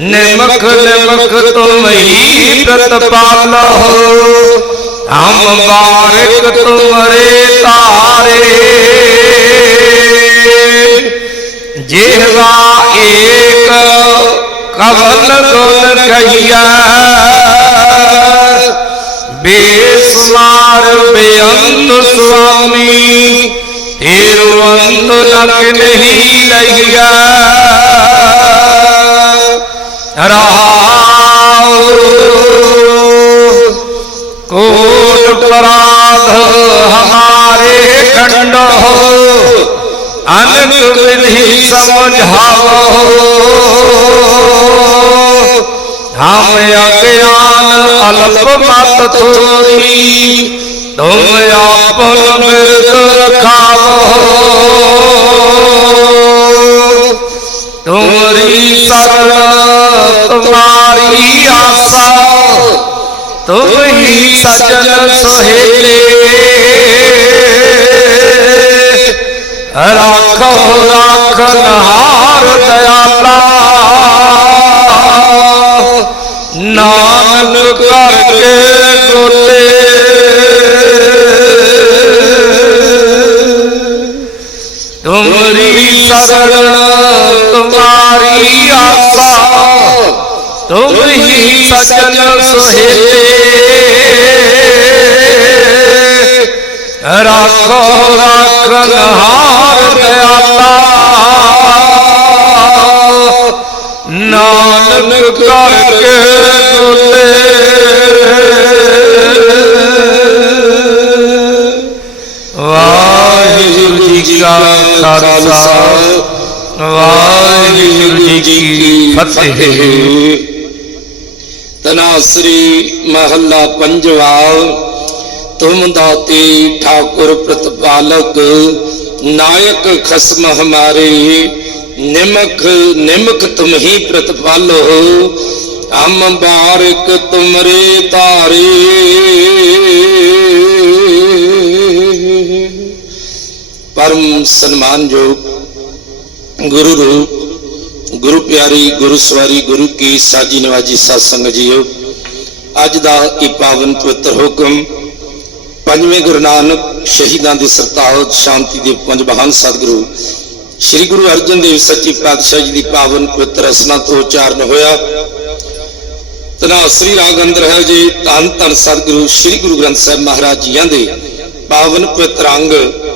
ਨਿਮਖ ਨਿਮਖ ਤੁਮ ਹੀ ਪ੍ਰਤਪਾਲੋ ਹਮ ਬਾਰਿਕ ਤੁਮਰੇ ਤਾਰੇ। ਜਿਹਵਾ ਏਕ ਕਵਨ ਗੁਣ ਕਹੀਆ ਬੇਸੁਮਾਰ ਬੇਅੰਤ ਸੁਆਮੀ, ਤੇਰੂ ਅੰਤ ਲਗ ਨਹੀਂ ਲਈਆ ਕੋਟ ਪਰਾਧ ਹਮਾਰੇ ਖੰਡੋ ਅਨਕ ਵਿਧੀ ਸਮਝਾਵੋ ਹਮ ਅਗਿਆਨ ਅਲਪ ਮਤ ਥੋਰੀ ਤੁਮ ਆਪਨ ਮਿਰਤ ਰਖਾਵੋ ਤੁਮਰੀ ਸਰਣ ਤੁਮਾਰੀ ਆਸਾ ਤੁਮ ਹੀ ਸਜਣ ਸੁਹੇਲੇ ਰਾਖੋ ਰਾਖਨ ਹਾਰ ਦਇਆਲਾ ਨਾਨਕ ਕਰਕੇ ਗੋਲੇ ਤੁਮਰੀ ਸਰਣ ਤੁਮਾਰੀ ਆਸਾ, ਤੁਮ ਹੀ ਸਜਣ ਸੁਹੇਲੇ ਰਾਖੋ ਰਾਖਨ ਹਾਰ ਦਇਆਲਾ ਨਾਨਕ ਕਰਕੇ ਗੋਲੇ ਵਾਹਿਗੁਰੂ ਜੀ ਕਾ ਖਾਲਸਾ, ਵਾਹਿਗੁਰੂ ਜੀ ਕੀ ਫਤਿਹ। ਤਨਾਸਰੀ ਮਹੱਲਾ ਪੰਜਵਾ ਤੁਮ ਦਾਤੇ ਠਾਕੁਰ ਪ੍ਰਤਪਾਲਕ ਨਾਇਕ ਖਸਮ ਹਮਾਰੇ ਨਿਮਖ ਨਿਮਖ ਤੁਮ ਹੀ ਪ੍ਰਤਪਾਲੋ ਹਮ ਬਾਰਿਕ ਤੁਮਰੇ ਤਾਰੇ ਪਰਮ ਸਨਮਾਨਯੋਗ ਗੁਰੂ ਰੂਪ ਗੁਰੂ ਪਿਆਰੀ, ਗੁਰੂ ਸਵਾਰੀ, ਗੁਰੂ ਕੀ ਸਾਜੀ ਨਵਾਜੀ ਸਾਧ ਸੰਗਤ ਜੀਓ, ਅੱਜ ਦਾ ਇਹ ਪਾਵਨ ਪਵਿੱਤਰ ਹੁਕਮ ਪੰਜਵੇਂ ਗੁਰੂ ਨਾਨਕ ਸ਼ਹੀਦਾਂ ਦੀ ਸਰਤਾਜ ਸ਼ਾਂਤੀ ਦੇ ਪੰਜ ਮਹਾਨ ਸਤਿਗੁਰੂ ਸ੍ਰੀ ਗੁਰੂ ਅਰਜਨ ਦੇਵ ਸੱਚੀ ਪਾਤਸ਼ਾਹ ਜੀ ਦੀ ਪਾਵਨ ਪਵਿੱਤਰ ਰਸਨਾ ਤੋਂ ਉਚਾਰਨ ਹੋਇਆ। ਤਨਾਸਰੀ ਰਾਗ ਅੰਦਰ ਹੈ ਜੀ, ਧੰਨ ਧੰਨ ਸਤਿਗੁਰੂ ਸ੍ਰੀ ਗੁਰੂ ਗ੍ਰੰਥ ਸਾਹਿਬ ਮਹਾਰਾਜ ਜੀਆਂ ਦੇ ਪਾਵਨ ਪਵਿੱਤਰ ਅੰਗ